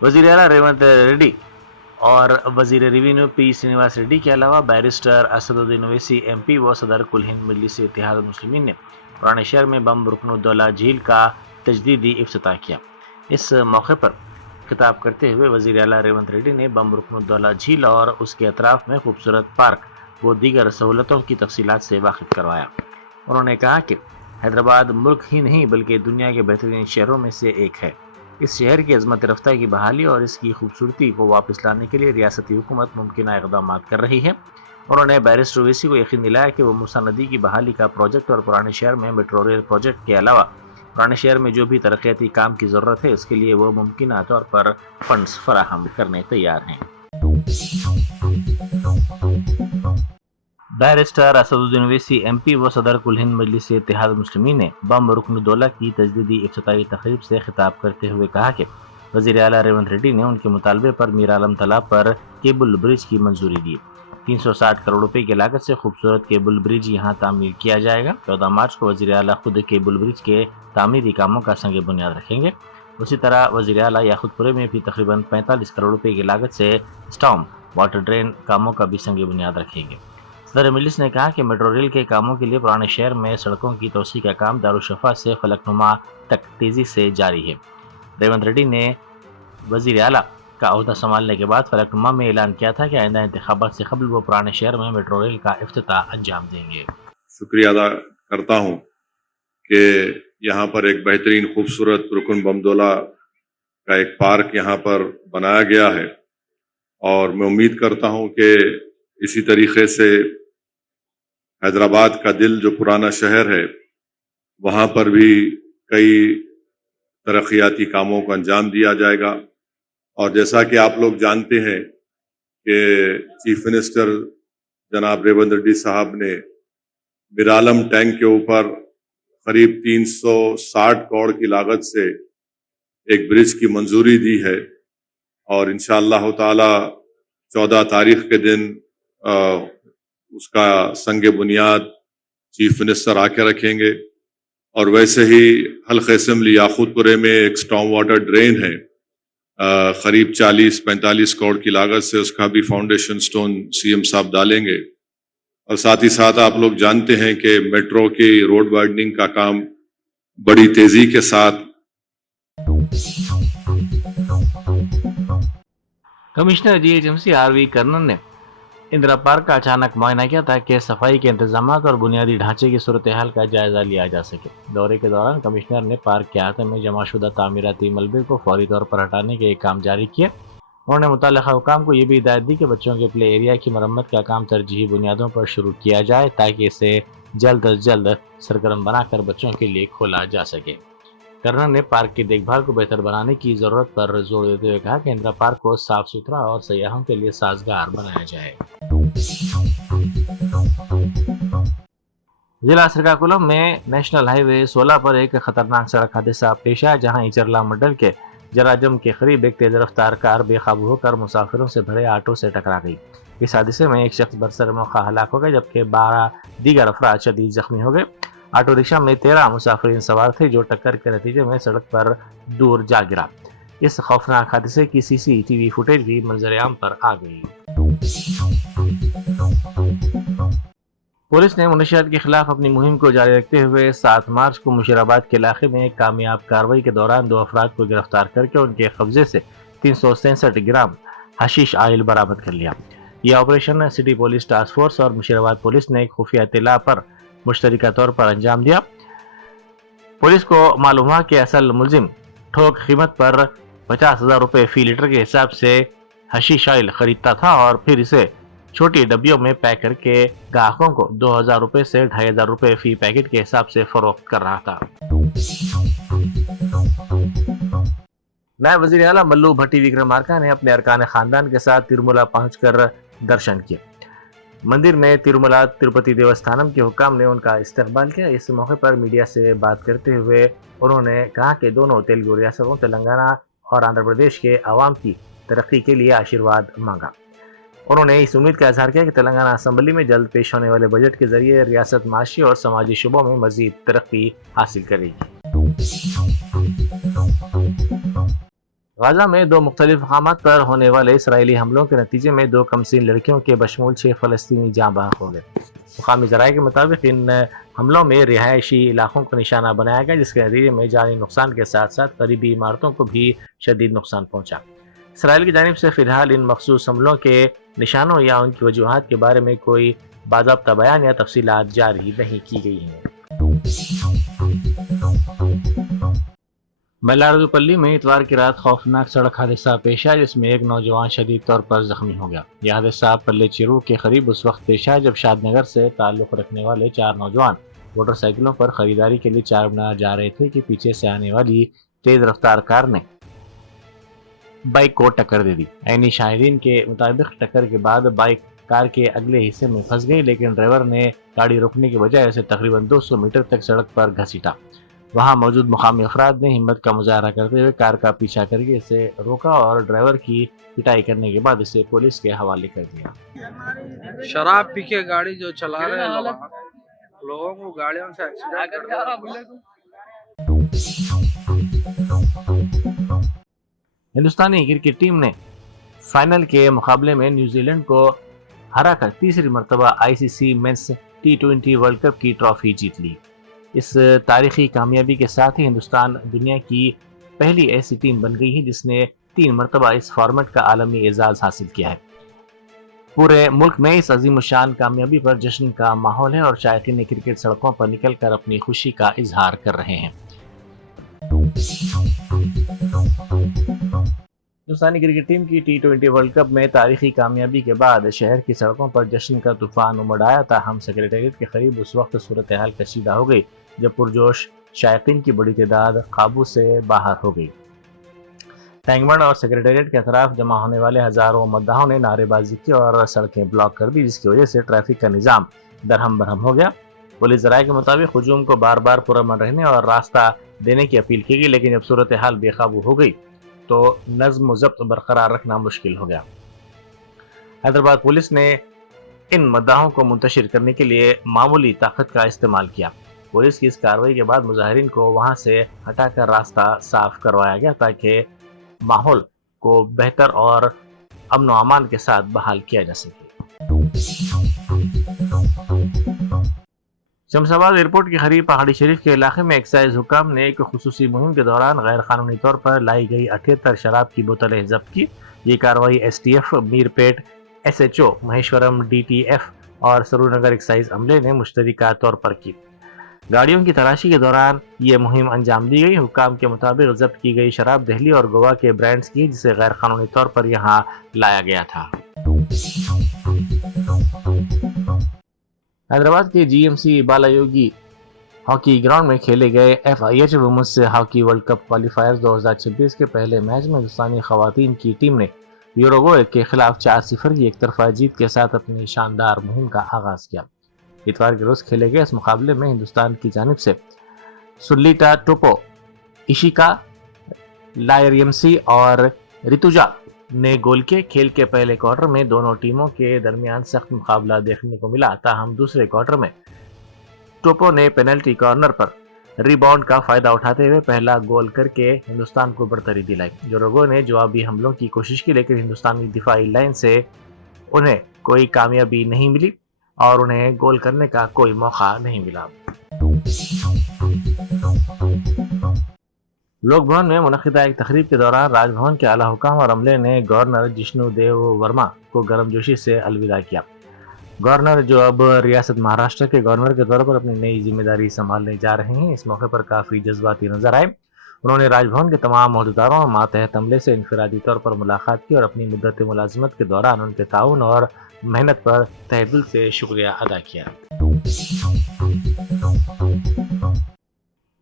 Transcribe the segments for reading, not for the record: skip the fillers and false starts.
वज़ीर आला रेवंत रेड्डी और वज़ीर रेवेन्यू पी श्रीनिवास रेड्डी के अलावा बैरिस्टर असदुद्दीन ओवैसी एमपी व सदर कुल हिंद मजलिस इत्तेहाद मुस्लिमीन ने पुराने शहर में बम रुकनुद्दौला झील का तजदीदी इफ्तिताह किया। इस मौके पर खिताब करते हुए वज़ीर आला रेवंत रेड्डी ने बम रुकनुद्दौला झील और उसके अतराफ में खूबसूरत पार्क व दीगर सहूलतों की तफसीलात से वाकिफ करवाया। उन्होंने कहा कि हैदराबाद मुल्क ही नहीं बल्कि दुनिया के बेहतरीन शहरों में से एक है। इस शहर की अजमत रफ्ता की बहाली और इसकी खूबसूरती को वापस लाने के लिए रियासती हुकूमत मुमकिन इक़दाम कर रही है। उन्होंने बैरिस्टर ओवैसी को यकीन दिलाया कि वो मूसा नदी की बहाली का प्रोजेक्ट और पुराने शहर में मेट्रो रेल प्रोजेक्ट के अलावा पुराने शहर में जो भी तरक्याती काम की ज़रूरत है उसके लिए वो मुमकिन तौर पर फंड्स फराहम करने तैयार हैं। बैरिस्टर असदुद्दीन ओवैसी एमपी व सदर कुल हिंद मजलिस इत्तेहाद मुस्लिमीन ने बम रुकनुद्दौला की तजदीदी इफ्तिताही तकरीब से खिताब करते हुए कहा कि वज़ीर आला रेवंत रेड्डी ने उनके मुतालबे पर मीर आलम तालाब पर केबल ब्रिज की मंजूरी दी। 360 करोड़ रुपए की लागत से खूबसूरत केबल ब्रिज यहाँ तामीर किया जाएगा। 14 मार्च को वज़ीर आला खुद केबल ब्रिज के तामीरी कामों का संग बुनियाद रखेंगे। उसी तरह वज़ीर आला याकुतपुरे में भी तकरीबन 45 करोड़ रुपए की लागत से स्टॉर्म वाटर ड्रेन कामों का भी संग बुनियाद रखेंगे। सदर मजलिस ने कहा कि मेट्रो रेल के कामों के लिए पुराने शहर में सड़कों की तोसी का काम दारुशफ़ा से फलकनुमा तक तेज़ी से जारी है। रेवंत रेड्डी ने वज़ीर आला का ओहदा संभालने के बाद फलकनुमा में ऐलान किया था कि आइंदा इंतखाबात से कबल वो पुराने शहर में मेट्रो रेल का इफ्तिताह अंजाम देंगे। शुक्रिया अदा करता हूँ कि यहाँ पर एक बेहतरीन खूबसूरत रुकन बमदौला का एक पार्क यहाँ पर बनाया गया है और मैं उम्मीद करता हूँ कि इसी तरीके से हैदराबाद का दिल जो पुराना शहर है वहाँ पर भी कई तरक्याती कामों को अंजाम दिया जाएगा। और जैसा कि आप लोग जानते हैं कि चीफ मिनिस्टर जनाब रेवंत रेड्डी साहब ने मीर आलम टैंक के ऊपर करीब 360 करोड़ की लागत से एक ब्रिज की मंजूरी दी है और इंशाअल्लाह ताला 14 तारीख के दिन उसका संग बुनियाद चीफ मिनिस्टर आके रखेंगे। और वैसे ही हल्क़े असेंबली याकूतपुरे में एक स्टॉर्म वाटर ड्रेन है, करीब 40-45 करोड़ की लागत से उसका भी फाउंडेशन स्टोन सीएम साहब डालेंगे। और साथ ही साथ आप लोग जानते हैं कि मेट्रो की रोड वाइडनिंग का काम बड़ी तेजी के साथ। कमिश्नर जीएचएमसी आरवी कर्नन ने इंदिरा पार्क का अचानक मुआयना किया ताकि सफाई के इंतजाम और बुनियादी ढांचे की सूरत हाल का जायजा लिया जा सके। दौरे के दौरान कमिश्नर ने पार्क के अहाते में जमाशुदा तामीराती मलबे को फौरी तौर पर हटाने के काम जारी किए। उन्होंने मुतल्लिका हुकाम को ये भी हिदायत दी कि बच्चों के प्ले एरिया की मरम्मत का काम तरजीही बुनियादों पर शुरू किया जाए ताकि इसे जल्द अज जल्द सरगर्म बनाकर बच्चों के लिए खोला जा सके। कर्नल ने पार्क की देखभाल को बेहतर बनाने की जरूरत पर जोर देते हुए कहा कि इंदिरा पार्क को साफ सुथरा और सयाहों के लिए साजगार बनाया जाए। जिला श्रीकाकुलम में नेशनल हाईवे 16 पर एक खतरनाक सड़क हादसा पेश आया, जहां इचरला मंडल के जराजम के करीब एक तेज रफ्तार कार बेकाबू होकर मुसाफिरों से भरे ऑटो से टकरा गई। इस हादसे में एक शख्स बरसर मौका हलाक हो गए जबकि 12 दीगर अफराद शदीद जख्मी हो गए। ऑटो रिक्शा में 13 मुसाफिरीन सवार थे जो टक्कर के नतीजे में सड़क पर दूर जा गिरा। इस खौफनाक हादसे की सीसीटीवी फुटेज भी मंजर-ए-आम पर आ गई। पुलिस ने मुनशियात के खिलाफ अपनी मुहिम को जारी रखते हुए 7 मार्च को मुशीराबाद के इलाके में एक कामयाब कार्रवाई के दौरान 2 अफराद को गिरफ्तार करके उनके कब्जे से 363 ग्राम हशीश आयल बरामद कर लिया। यह operation city police task force और मुशीराबाद पुलिस ने एक खुफिया इत्तला पर मुश्तरका तौर पर अंजाम दिया। पुलिस को मालूम हुआ कि असल मुलजिम ठोक कीमत पर 50,000 रुपए फी लीटर के हिसाब से हशीश आयल खरीदता था और फिर इसे छोटी डब्बियों में पैक करके ग्राहकों को 2,000 रुपए से 2,500 रुपए फी पैकेट के हिसाब से फरोख्त कर रहा था। नायब वज़ीर आला मल्लू भट्टी विक्रमार्का ने अपने अरकान खानदान के साथ तिरुमला पहुंचकर दर्शन किए। मंदिर में तिरुमला तिरुपति देवस्थानम के हुक्काम ने उनका इस्तकबाल किया। इस मौके पर मीडिया से बात करते हुए उन्होंने कहा कि दोनों तेलुगु रियासतों तेलंगाना और आंध्र प्रदेश के अवाम की तरक्की के लिए आशीर्वाद मांगा। उन्होंने इस उम्मीद का इजहार किया कि तेलंगाना असम्बली में जल्द पेश होने वाले बजट के जरिए रियासत माशी और समाजी शुबों में मजीद तरक्की हासिल करेगी। غزہ میں دو مختلف مقامات پر ہونے والے اسرائیلی حملوں کے نتیجے میں 2 کمسین لڑکیوں کے بشمول 6 فلسطینی جاں بحق ہو گئے۔ مقامی ذرائع کے مطابق ان حملوں میں رہائشی علاقوں کو نشانہ بنایا گیا، جس کے نتیجے میں جانی نقصان کے ساتھ ساتھ قریبی عمارتوں کو بھی شدید نقصان پہنچا۔ اسرائیل کی جانب سے فی الحال ان مخصوص حملوں کے نشانوں یا ان کی وجوہات کے بارے میں کوئی باضابطہ بیان یا تفصیلات جاری نہیں کی گئی ہیں۔ ملاردوپلی میں اتوار کی رات خوفناک سڑک حادثہ پیش آیا، جس میں ایک نوجوان شدید طور پر زخمی ہو گیا۔ یہ حادثہ پلے چیرو کے قریب اس وقت پیش آیا جب شاد نگر سے تعلق رکھنے والے 4 نوجوان موٹر سائیکلوں پر خریداری کے لیے چار مینار جا رہے تھے کہ پیچھے سے آنے والی تیز رفتار کار نے بائک کو ٹکر دے دی۔ عینی شاہدین کے مطابق ٹکر کے بعد بائک کار کے اگلے حصے میں پھنس گئی، لیکن ڈرائیور نے گاڑی روکنے کے بجائے اسے تقریباً 200 میٹر تک سڑک پر گھسیٹا۔ وہاں موجود مقامی افراد نے ہمت کا مظاہرہ کرتے ہوئے کار کا پیچھا کر کے اسے روکا اور ڈرائیور کی پٹائی کرنے کے بعد اسے پولیس کے حوالے کر دیا۔ شراب پی کے گاڑی جو چلا رہے ہیں لوگوں کو گاڑیوں سے ایکسیڈنٹ کر۔ ہندوستانی کرکٹ ٹیم نے فائنل کے مقابلے میں نیوزی لینڈ کو ہرا کر تیسری مرتبہ ICC means T20 world cup کی ٹرافی جیت لی۔ اس تاریخی کامیابی کے ساتھ ہی ہندوستان دنیا کی پہلی ایسی ٹیم بن گئی ہے جس نے 3 مرتبہ اس فارمیٹ کا عالمی اعزاز حاصل کیا ہے۔ پورے ملک میں اس عظیم الشان کامیابی پر جشن کا ماحول ہے اور شائقین کرکٹ سڑکوں پر نکل کر اپنی خوشی کا اظہار کر رہے ہیں۔ ہندوستانی کرکٹ ٹیم کی T20 ورلڈ کپ میں تاریخی کامیابی کے بعد شہر کی سڑکوں پر جشن کا طوفان امڑ آیا، تاہم سیکریٹریٹ کے قریب اس وقت صورتحال کشیدہ ہو گئی جب پرجوش شائقین کی بڑی تعداد قابو سے باہر ہو گئی۔ ٹینک بنڈ اور سیکریٹریٹ کے اطراف جمع ہونے والے ہزاروں مداحوں نے نعرے بازی کی اور سڑکیں بلاک کر دی، جس کی وجہ سے ٹریفک کا نظام درہم برہم ہو گیا۔ پولیس ذرائع کے مطابق ہجوم کو بار بار پرامن رہنے اور راستہ دینے کی اپیل کی گئی، لیکن جب صورتحال بے قابو ہو گئی تو نظم و ضبط برقرار رکھنا مشکل ہو گیا۔ حیدرآباد پولیس نے ان مداحوں کو منتشر کرنے کے لیے معمولی طاقت کا استعمال کیا۔ پولیس کی اس کارروائی کے بعد مظاہرین کو وہاں سے ہٹا کر راستہ صاف کروایا گیا تاکہ ماحول کو بہتر اور امن و امان کے ساتھ بحال کیا جا سکے۔ شمس آباد ایئرپورٹ کے قریب پہاڑی شریف کے علاقے میں ایکسائز حکام نے ایک خصوصی مہم کے دوران غیر قانونی طور پر لائی گئی 78 شراب کی بوتلیں ضبط کی۔ یہ کارروائی STF میر پیٹ، SHO مہیشورم DTF اور سرور نگر ایکسائز عملے نے مشترکہ طور پر کی۔ گاڑیوں کی تلاشی کے دوران یہ مہم انجام دی گئی۔ حکام کے مطابق ضبط کی گئی شراب دہلی اور گوا کے برانڈز کی، جسے غیر قانونی طور پر یہاں لایا گیا تھا۔ حیدرآباد کے GMC بالا یوگی ہاکی گراؤنڈ میں کھیلے گئے FIH women's hockey world cup qualifiers 2026 کے پہلے میچ میں ہندوستانی خواتین کی ٹیم نے یوروگوئے کے خلاف 4-0 کی ایک طرفہ جیت کے ساتھ اپنی شاندار مہم کا آغاز کیا۔ اتوار کے روز کھیلے گئے اس مقابلے میں ہندوستان کی جانب سے سلیٹا ٹوپو، ایشیکا لائریمسی اور ریتوجا نے گول کیے۔ کھیل کے پہلے کوارٹر میں دونوں ٹیموں کے درمیان سخت مقابلہ دیکھنے کو ملا، تاہم دوسرے کوارٹر میں ٹوپو نے پینلٹی کارنر پر ریباؤنڈ کا فائدہ اٹھاتے ہوئے پہلا گول کر کے ہندوستان کو برتری دلائی۔ یوروگوئے نے جوابی حملوں کی کوشش کی، لیکن ہندوستانی دفاعی لائن سے انہیں کوئی کامیابی نہیں ملی اور انہیں گول کرنے کا کوئی موقع نہیں ملا۔ لوک بھون میں منعقدہ ایک تقریب کے دوران راج بھون کے اعلیٰ حکام اور عملے نے گورنر جشنو دیو ورما کو گرم جوشی سے الوداع کیا۔ گورنر، جو اب ریاست مہاراشٹر کے گورنر کے طور پر اپنی نئی ذمہ داری سنبھالنے جا رہے ہیں، اس موقع پر کافی جذباتی نظر آئے۔ انہوں نے راج بھون کے تمام عہدیداروں اور ماتحت عملے سے انفرادی طور پر ملاقات کی اور اپنی مدت ملازمت کے دوران ان کے تعاون اور محنت پر تہہ دل سے شکریہ ادا کیا۔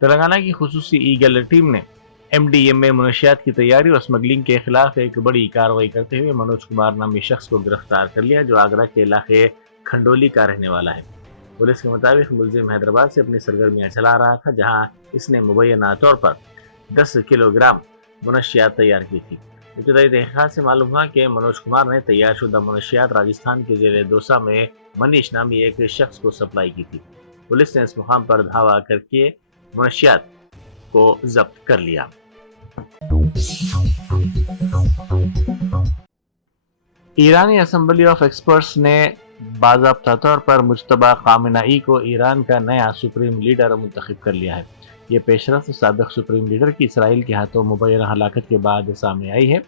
تلنگانہ کی خصوصی ایگل ٹیم نے MDMA منشیات کی تیاری اور اسمگلنگ کے خلاف ایک بڑی کارروائی کرتے ہوئے منوج کمار نامی شخص کو گرفتار کر لیا، جو آگرہ کے علاقے کھنڈولی کا رہنے والا ہے۔ پولیس کے مطابق ملزم حیدرآباد سے اپنی سرگرمیاں چلا رہا تھا، جہاں اس نے مبینہ طور پر 10 کلو گرام منشیات تیار کی تھی۔ ابتدائی تحقیقات سے معلوم ہوا کہ منوج کمار نے تیار شدہ منشیات راجستھان کے ضلع دوسا میں منیش نامی ایک شخص کو سپلائی کی تھی۔ پولیس نے اس مقام پر دھاوا کر کے منشیات کو ضبط کر لیا۔ ईरानी असम्बली ऑफ एक्सपर्ट्स ने बाज़ाब्ता तौर पर मुज्तबा खामेनेई को ईरान का नया सुप्रीम लीडर मुंतखब कर लिया है। ये पेशरफ्त साबिक़ सुप्रीम लीडर की इसराइल के हाथों मुबैना हलाकत के बाद सामने आई है।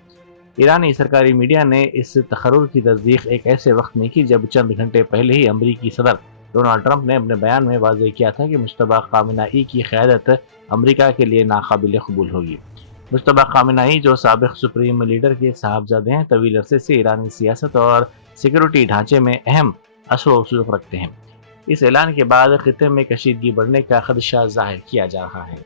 ईरानी सरकारी मीडिया ने इस तकर्रुर की तस्दीक एक ऐसे वक्त में की जब चंद घंटे पहले ही अमरीकी सदर डोनाल्ड ट्रंप ने अपने बयान में वाज़ेह किया था कि मुज्तबा खामेनेई की क़यादत अमरीका के लिए नाकाबिल कबूल होगी। मुज्तबा खामेनेई जो साबिक़ सुप्रीम लीडर के साहबजादे हैं, तवील अरसे से ईरानी सियासत और सिक्योरिटी ढांचे में अहम असर व रसूख रखते हैं। इस ऐलान के बाद खित्ते में कशीदगी बढ़ने का खदशा जाहिर किया जा रहा है।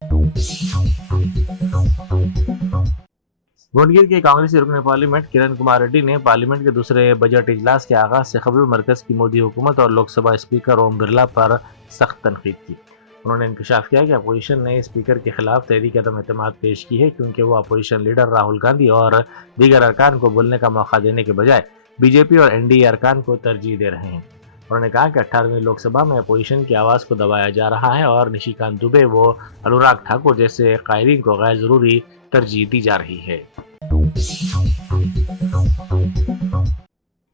मुंगेर के कांग्रेसी रुकन पार्लियामेंट किरण कुमार रेड्डी ने पार्लियामेंट के दूसरे बजट इजलास के आगाज से कबल मरकज की मोदी हुकूमत और लोकसभा स्पीकर ओम बिरला पर सख्त तनकीद की। उन्होंने इंकशाफ किया कि अपोजिशन ने स्पीकर के खिलाफ तहरीक अदम एतमाद पेश की है क्योंकि वो अपोजिशन लीडर राहुल गांधी और दीगर अरकान को बोलने का मौका देने के बजाय बीजेपी और एनडीए अरकान को तरजीह दे रहे हैं। उन्होंने कहा कि 18वीं लोकसभा में अपोजिशन की आवाज़ को दबाया जा रहा है और निशिकांत दुबे व अनुराग ठाकुर जैसे कायरीन को गैर ज़रूरी तरजीह दी जा रही है।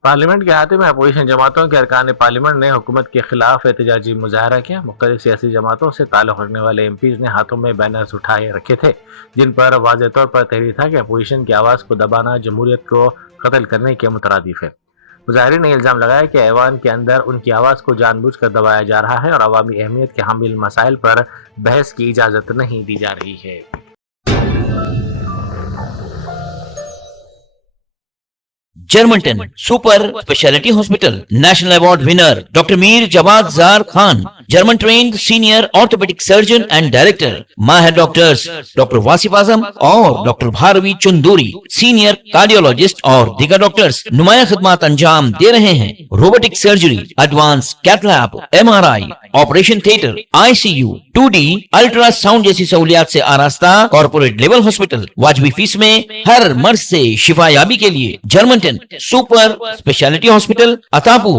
पार्लियामेंट के अहाते में अपोजिशन जमातों के अरकान पार्लियामेंट ने हुकूमत के खिलाफ एहतजाजी मुजाहरा किया। मुख्तलिफ सियासी जमातों से ताल्लुक़ रखने वाले एमपीज़ ने हाथों में बैनर्स उठाए रखे थे जिन पर वाज़ेह तौर पर तहरीर था कि अपोजिशन की आवाज़ को दबाना जमहूरियत को कत्ल करने के मुतरादिफ है। मुजाहिरीन ने इल्ज़ाम लगाया कि ऐवान के अंदर उनकी आवाज़ को जानबूझकर दबाया जा रहा है और अवामी अहमियत के हामिल मसाइल पर बहस की इजाज़त नहीं दी जा रही है। Germanton super speciality hospital national award winner doctor Mir Jawad Jar Khan, German trained senior orthopaedic surgeon and director, माहिर डॉक्टर्स डॉक्टर वासिफ आजम और doctor Bharvi Chanduri, senior cardiologist और दीगर डॉक्टर्स नुमाया खिदमत अंजाम दे रहे हैं। Robotic surgery, advance cath lab, MRI, operation theatre, ICU, 2D ultrasound जैसी सहूलियात से आरास्ता कॉर्पोरेट लेवल हॉस्पिटल, वाजबी फीस में हर मर्ज से शिफायाबी के लिए Germanton super speciality hospital, Attapur.